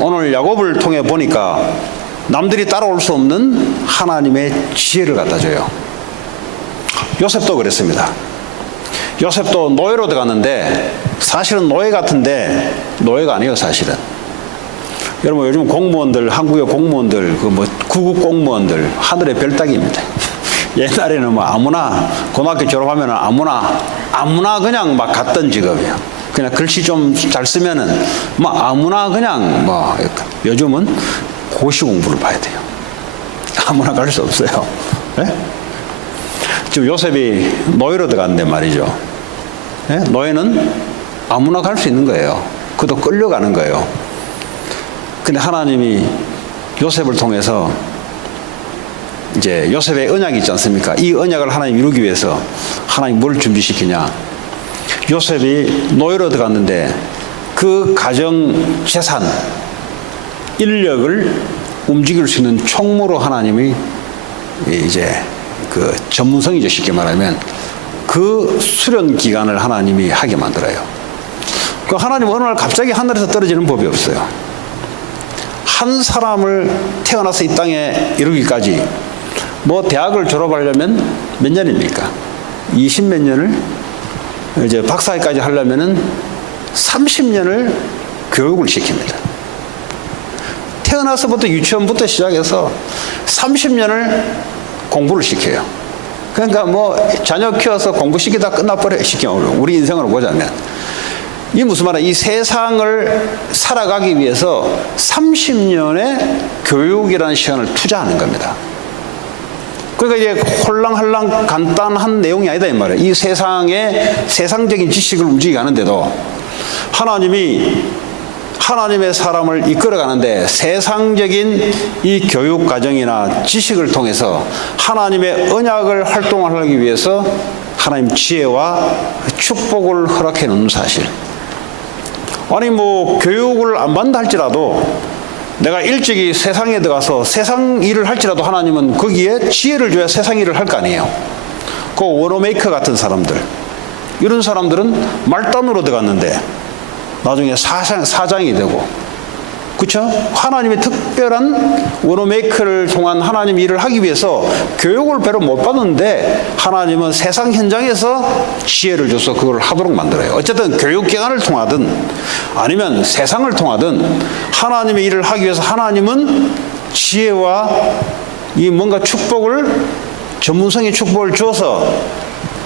오늘 야곱을 통해 보니까 남들이 따라올 수 없는 하나님의 지혜를 갖다 줘요. 요셉도 그랬습니다. 요셉도 노예로 들어갔는데 사실은 노예 같은데 노예가 아니에요. 사실은 여러분 요즘 공무원들, 한국의 공무원들, 구급 공무원들 하늘의 별 따기입니다. 옛날에는 뭐 아무나 고등학교 졸업하면 아무나 그냥 막 갔던 직업이야. 그냥 글씨 좀 잘 쓰면은 뭐 아무나 그냥 뭐 요즘은 고시 공부를 봐야 돼요. 아무나 갈 수 없어요. 네? 지금 요셉이 노예로 들어갔는데 말이죠. 네? 노예는 아무나 갈 수 있는 거예요. 그도 끌려가는 거예요. 근데 하나님이 요셉을 통해서 이제 요셉의 언약이 있지 않습니까? 이 언약을 하나님 이루기 위해서 하나님 뭘 준비시키냐? 요셉이 노예로 들어갔는데 그 가정 재산, 인력을 움직일 수 있는 총무로 하나님이 이제 그 전문성이죠. 쉽게 말하면 그 수련 기간을 하나님이 하게 만들어요. 그 하나님 어느 날 갑자기 하늘에서 떨어지는 법이 없어요. 한 사람을 태어나서 이 땅에 이르기까지 뭐 대학을 졸업하려면 몇 년입니까? 20몇 년을 이제 박사학위까지 하려면은 30년을 교육을 시킵니다. 태어나서부터 유치원부터 시작해서 30년을 공부를 시켜요. 그러니까 뭐 자녀 키워서 공부시키다 끝나버려요. 쉽게 말하면 우리 인생으로 보자면. 이 무슨 말이야? 이 세상을 살아가기 위해서 30년의 교육이라는 시간을 투자하는 겁니다. 그러니까 이제 홀랑홀랑 간단한 내용이 아니다 이 말이에요. 이 세상의 세상적인 지식을 움직이게 하는데도 하나님이 하나님의 사람을 이끌어가는데 세상적인 이 교육 과정이나 지식을 통해서 하나님의 언약을 활동하기 위해서 하나님 지혜와 축복을 허락해 놓는 사실. 아니 뭐 교육을 안 받는다 할지라도 내가 일찍이 세상에 들어가서 세상 일을 할지라도 하나님은 거기에 지혜를 줘야 세상 일을 할 거 아니에요. 그 워너메이커 같은 사람들, 이런 사람들은 말단으로 들어갔는데 나중에 사장이 되고, 그렇죠? 하나님의 특별한 워너메이커를 통한 하나님 일을 하기 위해서 교육을 별로 못 받는데 하나님은 세상 현장에서 지혜를 줘서 그걸 하도록 만들어요. 어쨌든 교육기관을 통하든 아니면 세상을 통하든 하나님의 일을 하기 위해서 하나님은 지혜와 이 뭔가 축복을, 전문성의 축복을 주어서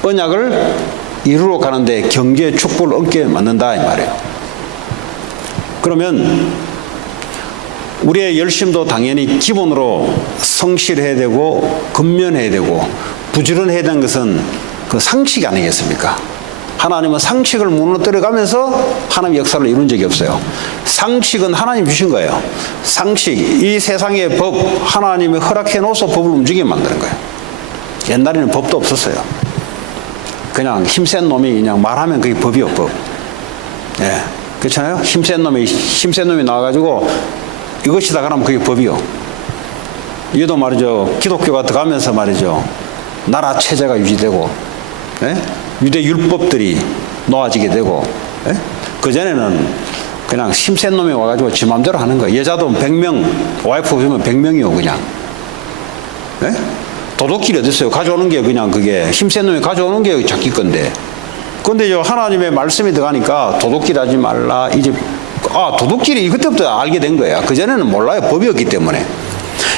언약을 이루러 가는데 경계의 축복을 얻게 만든다 이 말이에요. 그러면 우리의 열심도 당연히 기본으로 성실해야 되고 근면해야 되고 부지런해야 되는 것은 그 상식 아니겠습니까? 하나님은 상식을 무너뜨려가면서 하나님 역사를 이룬 적이 없어요. 상식은 하나님 주신 거예요. 상식, 이 세상의 법, 하나님이 허락해 놓아서 법을 움직이게 만드는 거예요. 옛날에는 법도 없었어요. 그냥 힘센 놈이 그냥 말하면 그게 법이요, 법. 예. 그렇잖아요? 힘센 놈이 나와가지고 이것이다 그러면 그게 법이요. 이것도 말이죠. 기독교가 들어가면서 말이죠. 나라 체제가 유지되고, 예? 유대 율법들이 놓아지게 되고, 예? 그전에는 그냥 힘센 놈이 와가지고 지 맘대로 하는 거예요. 여자도 100명, 와이프 보면 100명이요, 그냥. 예? 도둑질이 어딨어요? 가져오는 게 그냥 그게, 힘센 놈이 가져오는 게 자기 건데. 근데 하나님의 말씀이 들어가니까 도둑질 하지 말라. 이제 도둑질이 그때부터 알게 된 거야. 그전에는 몰라요. 법이었기 때문에.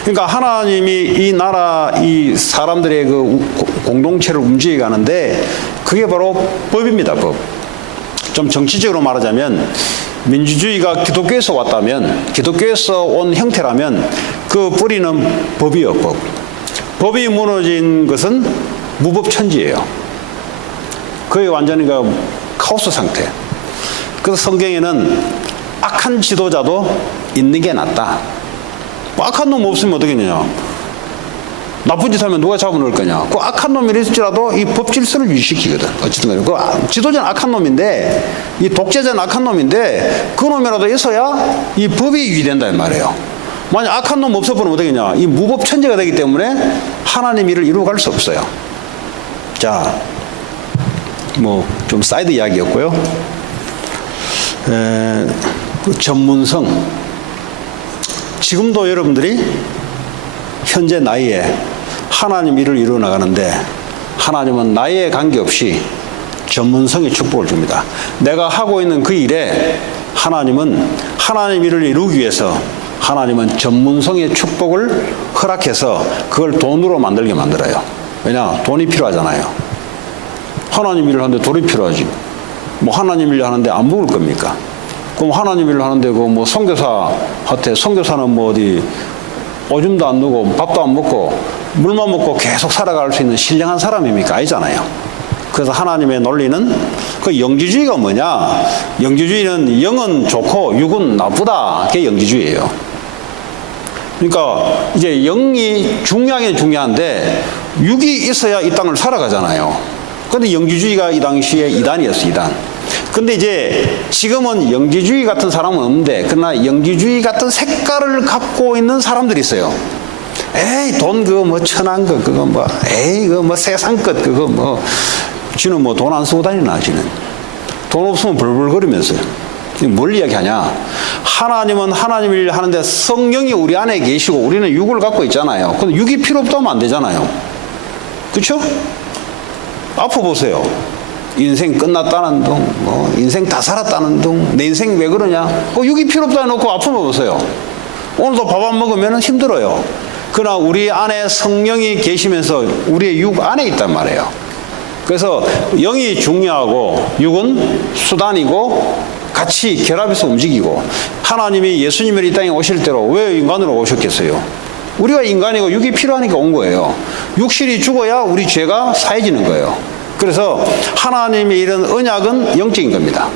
그러니까 하나님이 이 나라, 이 사람들의 그 공동체를 움직여 가는데 그게 바로 법입니다. 법. 좀 정치적으로 말하자면 민주주의가 기독교에서 왔다면, 기독교에서 온 형태라면 그 뿌리는 법이요, 법. 법이 무너진 것은 무법천지예요. 거의 완전히 그 카오스 상태. 그래서 성경에는 악한 지도자도 있는 게 낫다. 악한 놈 없으면 어떻게 되냐? 나쁜 짓 하면 누가 잡아놓을 거냐? 그 악한 놈이 있을지라도 이 법 질서를 유지시키거든. 어쨌든 그 지도자는 악한 놈인데, 이 독재자는 악한 놈인데, 그 놈이라도 있어야 이 법이 유지된다 이 말이에요. 만약 악한 놈 없어버리면 어떻게 되냐? 이 무법 천지가 되기 때문에 하나님 일을 이루어갈 수 없어요. 자, 뭐 좀 사이드 이야기였고요. 그 전문성. 지금도 여러분들이 현재 나이에 하나님 일을 이루어 나가는데 하나님은 나이에 관계없이 전문성의 축복을 줍니다. 내가 하고 있는 그 일에 하나님은 하나님 일을 이루기 위해서 하나님은 전문성의 축복을 허락해서 그걸 돈으로 만들게 만들어요. 왜냐? 돈이 필요하잖아요. 하나님 일을 하는데 돈이 필요하지. 뭐 하나님 일을 하는데 안 먹을 겁니까? 그럼 하나님 일을 하는데 그 뭐 선교사한테, 선교사는 뭐 어디 오줌도 안 누고 밥도 안 먹고 물만 먹고 계속 살아갈 수 있는 신령한 사람입니까? 아니잖아요. 그래서 하나님의 논리는 그 영지주의가 뭐냐? 영지주의는 영은 좋고 육은 나쁘다. 그게 영지주의예요. 그러니까 이제 영이 중요하긴 중요한데 육이 있어야 이 땅을 살아가잖아요. 근데 영지주의가 이 당시에 이단이었어, 이단. 근데 이제 지금은 영지주의 같은 사람은 없는데, 그러나 영지주의 같은 색깔을 갖고 있는 사람들이 있어요. 에이, 돈 그거 뭐 천한 거 그거 뭐 에이 그거 뭐 세상 것 그거 뭐 지는 뭐 돈 안 쓰고 다니나 지는 돈 없으면 벌벌거리면서요. 뭘 이야기하냐? 하나님은 하나님 일 하는데 성령이 우리 안에 계시고 우리는 육을 갖고 있잖아요. 근데 육이 필요 없다면 안 되잖아요. 그렇죠? 앞으로 보세요. 인생 끝났다는 둥, 뭐 인생 다 살았다는 둥, 내 인생 왜 그러냐? 육이 필요 없다 해놓고 앞으로 보세요. 오늘도 밥 안 먹으면 힘들어요. 그러나 우리 안에 성령이 계시면서 우리의 육 안에 있단 말이에요. 그래서 영이 중요하고 육은 수단이고 같이 결합해서 움직이고 하나님이 예수님을 이 땅에 오실 때로 왜 인간으로 오셨겠어요? 우리가 인간이고 육이 필요하니까 온 거예요. 육신이 죽어야 우리 죄가 사해지는 거예요. 그래서 하나님의 이런 언약은 영적인 겁니다.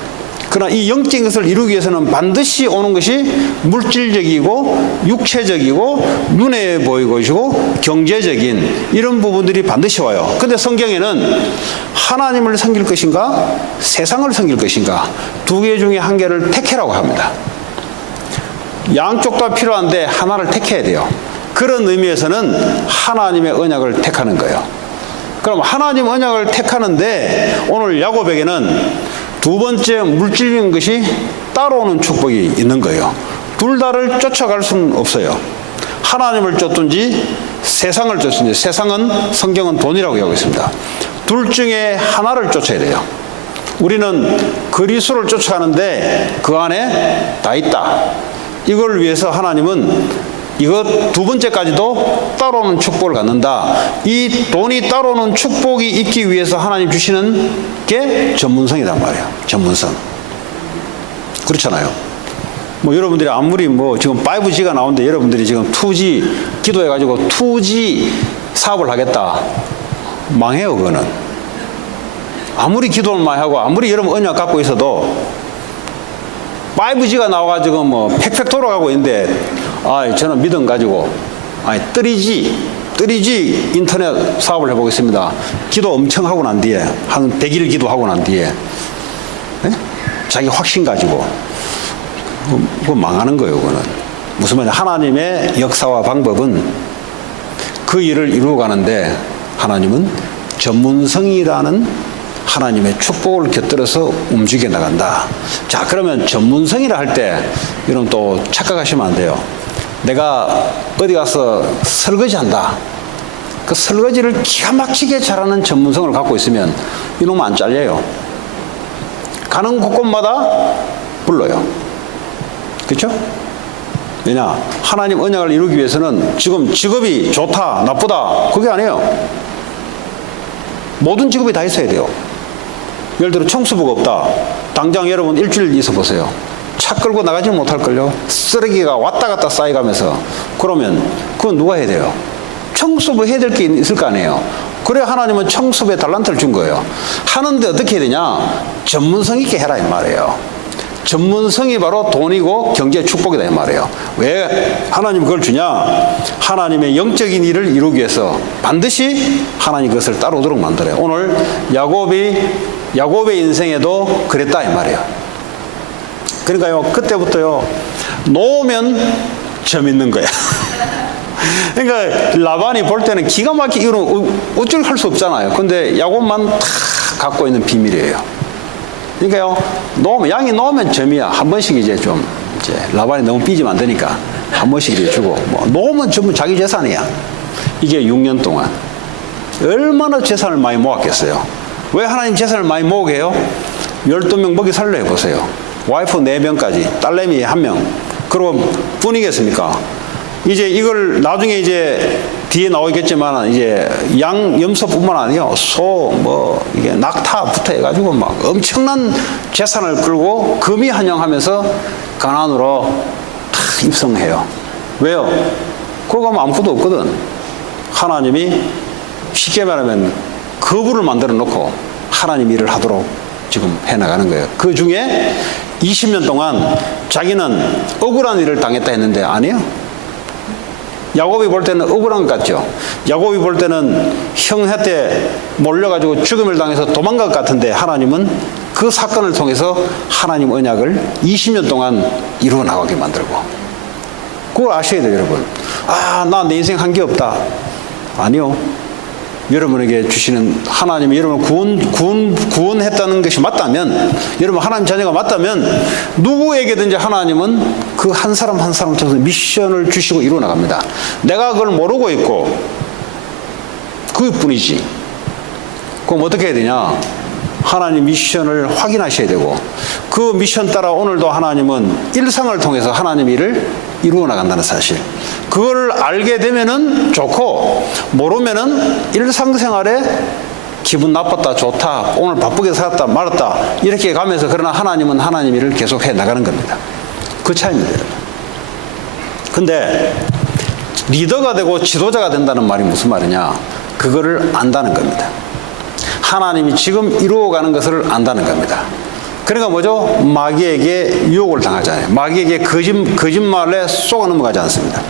그러나 이 영적인 것을 이루기 위해서는 반드시 오는 것이 물질적이고 육체적이고 눈에 보이고 경제적인 이런 부분들이 반드시 와요. 근데 성경에는 하나님을 섬길 것인가 세상을 섬길 것인가 두 개 중에 한 개를 택해라고 합니다. 양쪽 다 필요한데 하나를 택해야 돼요. 그런 의미에서는 하나님의 언약을 택하는 거예요. 그럼 하나님 언약을 택하는데 오늘 야고보에게는 두 번째 물질적인 것이 따라오는 축복이 있는 거예요. 둘 다를 쫓아갈 수는 없어요. 하나님을 쫓든지 세상을 쫓든지 세상은 성경은 돈이라고 하고 있습니다. 둘 중에 하나를 쫓아야 돼요. 우리는 그리스도를 쫓아가는데 그 안에 다 있다. 이걸 위해서 하나님은 이것 두 번째까지도 따라오는 축복을 갖는다. 이 돈이 따라오는 축복이 있기 위해서 하나님 주시는 게 전문성이란 말이에요. 전문성. 그렇잖아요. 뭐 여러분들이 아무리 뭐 지금 5G가 나오는데 여러분들이 지금 2G 기도해가지고 2G 사업을 하겠다. 망해요, 그거는. 아무리 기도를 많이 하고 아무리 여러분 언약 갖고 있어도 5G가 나와가지고 뭐 팩팩 돌아가고 있는데 저는 믿음 가지고 3G 인터넷 사업을 해보겠습니다. 기도 엄청 하고 난 뒤에 한 100일 기도하고 난 뒤에 자기 확신 가지고 그거 망하는 거예요. 그거는 무슨 말이냐? 하나님의 역사와 방법은 그 일을 이루어 가는데 하나님은 전문성이라는 하나님의 축복을 곁들여서 움직여 나간다. 자, 그러면 전문성이라 할 때 여러분 또 착각하시면 안 돼요. 내가 어디 가서 설거지 한다. 그 설거지를 기가 막히게 잘하는 전문성을 갖고 있으면 이놈은 안 잘려요. 가는 곳곳마다 불러요. 그렇죠? 왜냐? 하나님 언약을 이루기 위해서는 지금 직업이 좋다, 나쁘다 그게 아니에요. 모든 직업이 다 있어야 돼요. 예를 들어 청소부가 없다. 당장 여러분 일주일 있어 보세요. 차 끌고 나가지 못할걸요. 쓰레기가 왔다 갔다 쌓여가면서. 그러면 그건 누가 해야 돼요? 청소부 해야 될 게 있을 거 아니에요. 그래 하나님은 청소부에 달란트를 준 거예요. 하는데 어떻게 해야 되냐? 전문성 있게 해라 이 말이에요. 전문성이 바로 돈이고 경제 축복이다 이 말이에요. 왜 하나님 그걸 주냐? 하나님의 영적인 일을 이루기 위해서 반드시 하나님 그것을 따라오도록 만들어요. 오늘 야곱의 인생에도 그랬다 이 말이에요. 그러니까요, 그때부터요, 놓으면 점 있는 거야. 그러니까 라반이 볼 때는 기가 막히게 이거는 어쩔 할 수 없잖아요. 근데 야곱만 다 갖고 있는 비밀이에요. 그러니까요, 양이 놓으면 점이야. 한 번씩 이제 라반이 너무 삐지면 안 되니까 한 번씩 이제 주고, 놓으면 전부 자기 재산이야. 이게 6년 동안. 얼마나 재산을 많이 모았겠어요. 왜 하나님 재산을 많이 모으게 해요? 12명 먹이 살려 해보세요. 와이프 4명까지, 딸내미 1명. 그럼 뿐이겠습니까? 이제 이걸 나중에 이제 뒤에 나오겠지만 이제 양, 염소뿐만 아니요. 소, 이게 낙타부터 해가지고 막 엄청난 재산을 끌고 금이 한영하면서 가나안으로 탁 입성해요. 왜요? 거기 가면 아무것도 없거든. 하나님이 쉽게 말하면 거부를 만들어 놓고 하나님 일을 하도록 지금 해나가는 거예요. 그 중에 20년 동안 자기는 억울한 일을 당했다 했는데 아니에요. 야곱이 볼 때는 억울한 것 같죠. 야곱이 볼 때는 형한테 몰려가지고 죽음을 당해서 도망갈 것 같은데 하나님은 그 사건을 통해서 하나님 언약을 20년 동안 이루어 나가게 만들고 그걸 아셔야 돼요, 여러분. 아, 나 내 인생 한 게 없다. 아니요. 여러분에게 주시는 하나님이 여러분을 구원했다는 것이 맞다면, 여러분 하나님 자녀가 맞다면, 누구에게든지 하나님은 그 한 사람 한 사람 통해서 미션을 주시고 이루어 나갑니다. 내가 그걸 모르고 있고, 그뿐이지. 그럼 어떻게 해야 되냐? 하나님 미션을 확인하셔야 되고, 그 미션 따라 오늘도 하나님은 일상을 통해서 하나님 일을 이루어 나간다는 사실. 그걸 알게 되면은 좋고, 모르면은 일상생활에 기분 나빴다, 좋다, 오늘 바쁘게 살았다, 말았다, 이렇게 가면서, 그러나 하나님은 하나님 일을 계속해 나가는 겁니다. 그 차이입니다, 여러분. 근데 리더가 되고 지도자가 된다는 말이 무슨 말이냐? 그거를 안다는 겁니다. 하나님이 지금 이루어가는 것을 안다는 겁니다. 그러니까 뭐죠? 마귀에게 유혹을 당하잖아요. 마귀에게 거짓말에 속아 넘어가지 않습니다.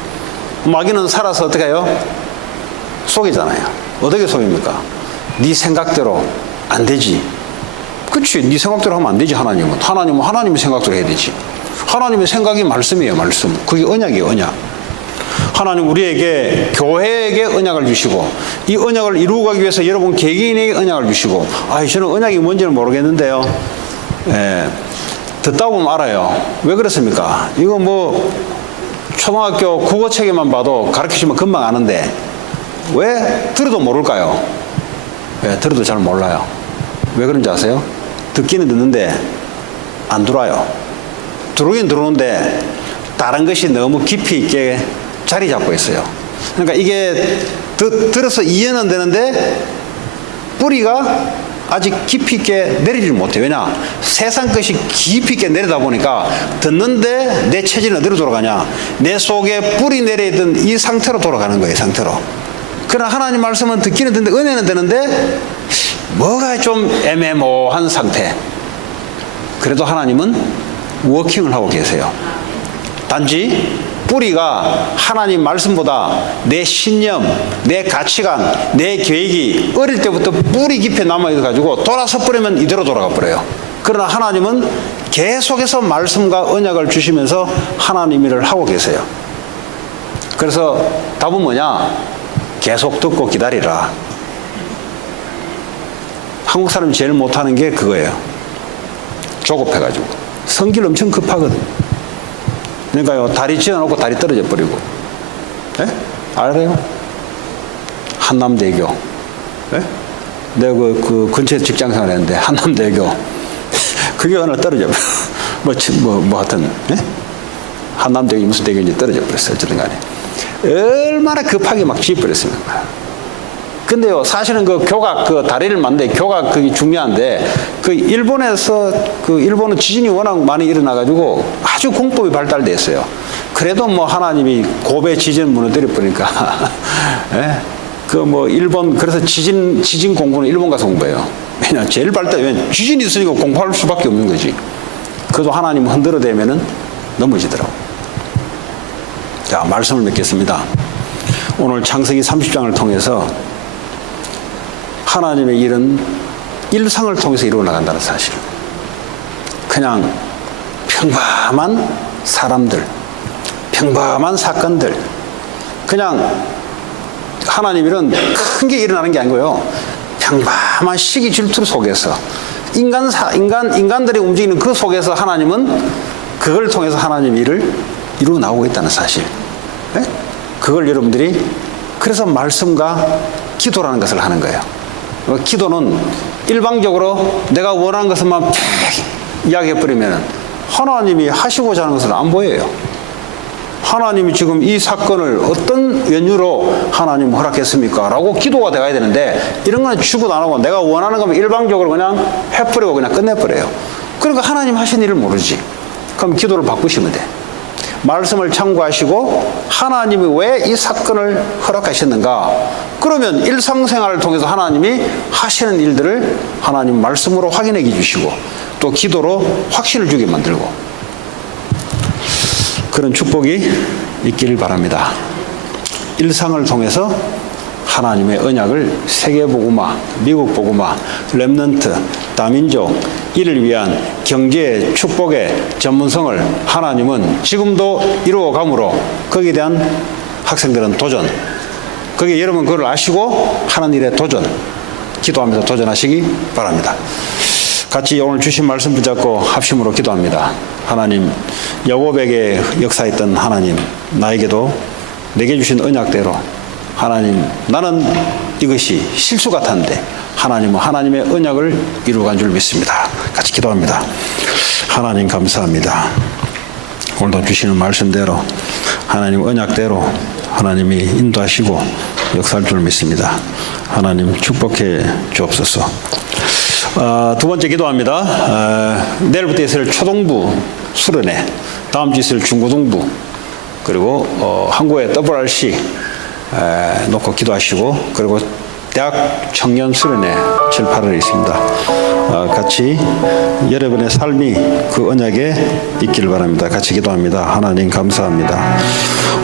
마귀는 살아서 어떻게 해요? 속이잖아요. 어떻게 속입니까? 네 생각대로 안 되지. 그치? 네 생각대로 하면 안 되지. 하나님은 하나님의 생각대로 해야 되지. 하나님의 생각이 말씀이에요. 말씀. 그게 언약이에요. 언약. 하나님 우리에게, 교회에게 언약을 주시고, 이 언약을 이루어가기 위해서 여러분 개개인에게 언약을 주시고, 저는 언약이 뭔지는 모르겠는데요. 듣다 보면 알아요. 왜 그렇습니까? 이거 뭐 초등학교 국어책에만 봐도 가르치시면 금방 아는데 왜 들어도 모를까요? 들어도 잘 몰라요. 왜 그런지 아세요? 듣기는 듣는데 안 들어와요. 들어오긴 들어오는데 다른 것이 너무 깊이 있게 자리 잡고 있어요. 그러니까 이게 들어서 이해는 되는데 뿌리가 아직 깊이 있게 내리질 못해요. 왜냐? 세상 것이 깊이 있게 내리다 보니까 듣는데 내 체질은 어디로 돌아가냐? 내 속에 뿌리 내려있던 이 상태로 돌아가는 거예요. 상태로. 그러나 하나님 말씀은 듣기는 듣는데, 은혜는 되는데 뭐가 좀 애매모호한 상태. 그래도 하나님은 워킹을 하고 계세요. 단지 뿌리가 하나님 말씀보다 내 신념, 내 가치관, 내 계획이 어릴 때부터 뿌리 깊이 남아있어가지고 돌아서 버리면 이대로 돌아가 버려요. 그러나 하나님은 계속해서 말씀과 언약을 주시면서 하나님 일을 하고 계세요. 그래서 답은 뭐냐? 계속 듣고 기다리라. 한국 사람이 제일 못하는 게 그거예요. 조급해가지고. 성질 엄청 급하거든. 그러니까요, 다리 지어놓고 다리 떨어져 버리고. 알아요? 한남대교. 내가 그 근처에 직장 생활 했는데, 한남대교. 그게 하나 떨어져 버려. 뭐 하여튼, 한남대교 무슨 대교인지 떨어져 버렸어요. 어쨌든 간에. 얼마나 급하게 막 지어버렸습니까? 근데요, 사실은 그 교각, 그 다리를 만드는 교각 그게 중요한데, 그 일본은 지진이 워낙 많이 일어나가지고 아주 공법이 발달돼 있어요. 그래도 뭐 하나님이 고베 지진 무너뜨려 버리니까. 그래서 지진 공부는 일본 가서 공부해요. 왜냐, 제일 왜냐, 지진이 있으니까 공부할 수밖에 없는 거지. 그래도 하나님 흔들어대면은 넘어지더라고. 자, 말씀을 맺겠습니다. 오늘 창세기 30장을 통해서 하나님의 일은 일상을 통해서 이루어 나간다는 사실. 그냥 평범한 사람들, 평범한 사건들, 그냥 하나님 일은 큰 게 일어나는 게 아니고요. 평범한 시기 질투 속에서 인간들이 움직이는 그 속에서 하나님은 그걸 통해서 하나님 일을 이루어 나오고 있다는 사실. 그걸 여러분들이 그래서 말씀과 기도라는 것을 하는 거예요. 기도는 일방적으로 내가 원하는 것을만 이야기해버리면 하나님이 하시고자 하는 것을 안 보여요. 하나님이 지금 이 사건을 어떤 연유로 하나님 허락했습니까? 라고 기도가 돼가야 되는데, 이런 거는 추구도 안 하고 내가 원하는 거면 일방적으로 그냥 해버리고 그냥 끝내버려요. 그러니까 하나님 하신 일을 모르지. 그럼 기도를 바꾸시면 돼. 말씀을 참고하시고 하나님이 왜 이 사건을 허락하셨는가? 그러면 일상생활을 통해서 하나님이 하시는 일들을 하나님 말씀으로 확인해 주시고 또 기도로 확신을 주게 만들고, 그런 축복이 있기를 바랍니다. 일상을 통해서 하나님의 언약을 세계복음화, 미국복음화, 렘넌트, 다민족, 이를 위한 경제 축복의 전문성을 하나님은 지금도 이루어가므로 거기에 대한 학생들은 도전, 거기에 여러분 그걸 아시고 하는 일에 도전, 기도하면서 도전하시기 바랍니다. 같이 오늘 주신 말씀 붙잡고 합심으로 기도합니다. 하나님, 야곱에게 역사했던 하나님, 나에게도 내게 주신 언약대로 하나님, 나는 이것이 실수 같았는데 하나님은 하나님의 언약을 이루어간 줄 믿습니다. 같이 기도합니다. 하나님 감사합니다. 오늘도 주시는 말씀대로 하나님 언약대로 하나님이 인도하시고 역사할 줄 믿습니다. 하나님 축복해 주옵소서. 두 번째 기도합니다. 내일부터 있을 초등부 수련회, 다음 주 있을 중고등부, 그리고 한국의 WRC 놓고 기도하시고, 그리고 대학 청년 수련회 7, 8월에 있습니다. 같이 여러분의 삶이 그 언약에 있기를 바랍니다. 같이 기도합니다. 하나님 감사합니다.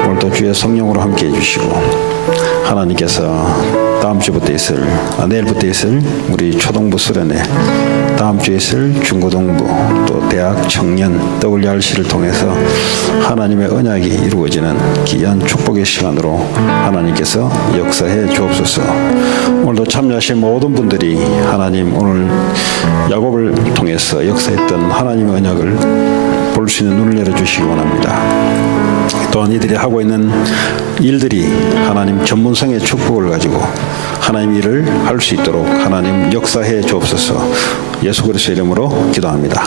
오늘도 주의 성령으로 함께 해주시고 하나님께서 다음 주부터 있을, 내일부터 있을 우리 초등부 수련회, 다음 주에 있을 중고등부, 또 대학 청년 WRC를 통해서 하나님의 언약이 이루어지는 귀한 축복의 시간으로 하나님께서 역사해 주옵소서. 오늘도 참여하신 모든 분들이 하나님 오늘 야곱을 통해서 역사했던 하나님의 언약을 볼 수 있는 눈을 열어주시기 원합니다. 또한 이들이 하고 있는 일들이 하나님 전문성의 축복을 가지고 하나님 일을 할 수 있도록 하나님 역사해 주옵소서. 예수 그리스도의 이름으로 기도합니다.